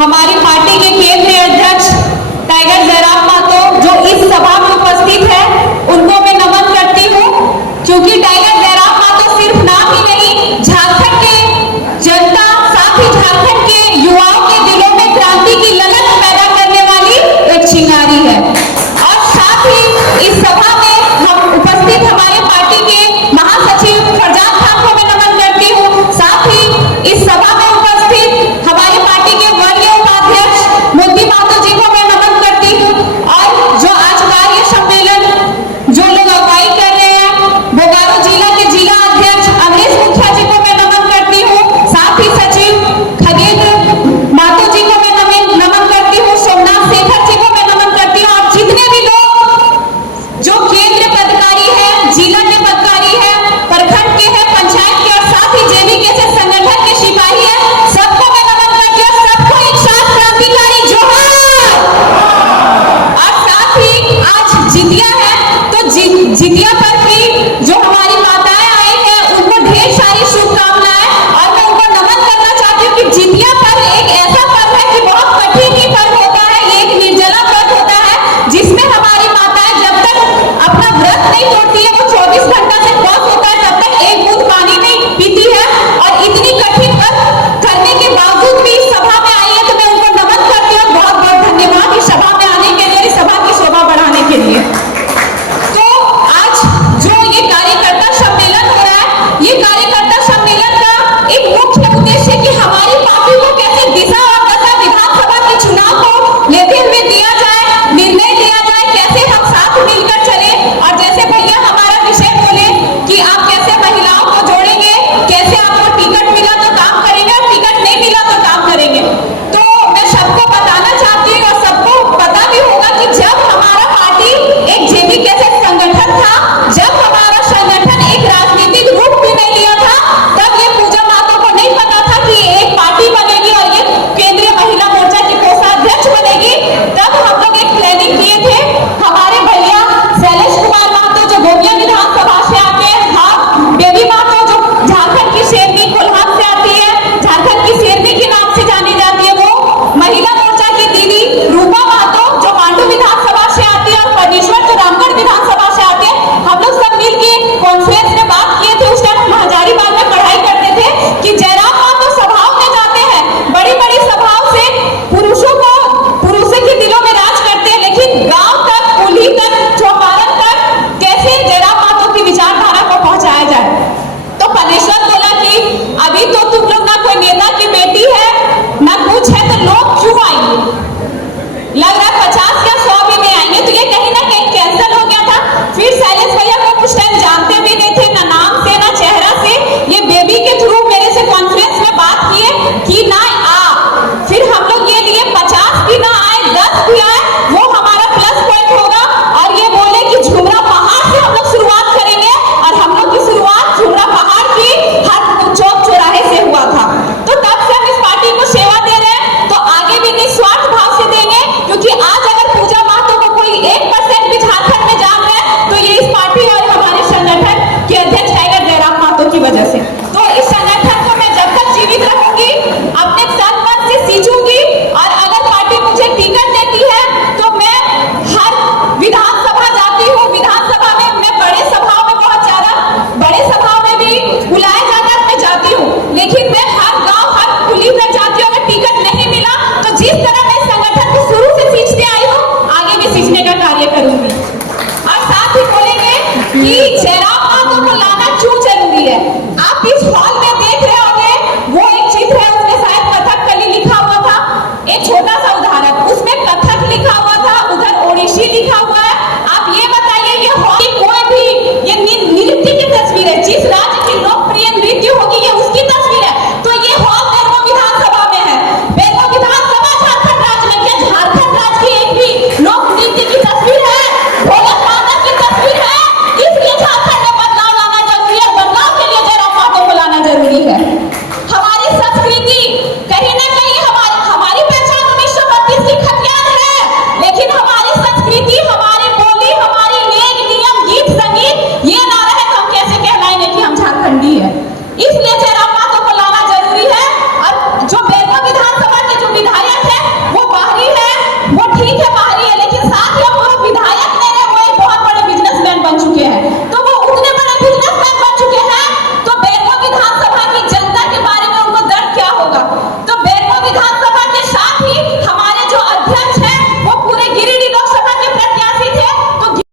हमारी पार्टी के केंद्रीय अध्यक्ष टाइगर जयराम महतो जो इस सभा में उपस्थित है, उनको मैं नमन करती हूँ, क्योंकि टाइगर जयराम महतो सिर्फ नाम ही नहीं, झारखंड के जनता साथ ही झारखंड के युवाओं के दिलों में क्रांति की ललक पैदा करने वाली एक चिंगारी है। और साथ ही इस सभा में हम उपस्थित हमारे पार्टी के महासचिव फरजाद खान को मैं नमन करती हूँ। साथ ही इस सभा में उपस्थित हमारी पार्टी के वरीय उपाध्यक्ष मोती महतो जी को मैं नमन करती हूँ। और जो आज कार्य सम्मेलन जो लोग अगुवाई कर रहे हैं, बोकारो जिला के जिला अध्यक्ष अमरीश मुखिया जी को मैं नमन करती हूँ। साथ ही सचिव खगेंद्र महतो जी को मैं नमन करती हूँ। सोमनाथ शेखर जी को मैं नमन करती हूँ। और जितने भी लोग जो केंद्र पदाधिकारी है, जिला के पदाधिकारी है, प्रखंड के है, पंचायत के और साथ ही जेबीके से संगठन के सिपाही है, सबको मैं नमन करती हूँ। सबको एक साथ क्रांतिकारी जोहार। और साथ ही आज जितिया है, तो जितिया पर भी जो हमारी माताएं आई हैं, उनको ढेर सारी शुभकामनाएं। और मैं उनको नमन करना चाहती हूँ कि जितिया पर्व एक ऐसा पर्व है कि बहुत कठिन ही पर्व होता है, ये एक निर्जला व्रत होता है, जिसमें हमारी माताएं जब तक अपना व्रत नहीं तोड़ती है, वो 24 घंटा से उपवास होता है, तब तक एक बूंद पानी नहीं पीती है। और इतनी कठिन व्रत करने के बावजूद भी इस सभा में आई है, तो मैं उनको नमन करती हूँ। बहुत बहुत धन्यवाद इस सभा में आने के लिए, इस सभा की शोभा बढ़ाने के लिए। तो आज जो ये कार्यकर्ता सम्मेलन हो रहा है, ये कार्यकर्ता सम्मेलन का एक मुख्य उद्देश्य कि हमारी पार्टी को कैसे दिशा और दशा विधानसभा के चुनाव को लेते हुए दिया जाए, निर्णय लिया जाए, कैसे हम साथ मिलकर चले। और जैसे भैया हमारा विषय बोले कि आप कैसे महिलाओं को जोड़ेंगे, कैसे आपको टिकट मिला तो काम करेंगे और टिकट नहीं मिला तो काम करेंगे। तो मैं सबको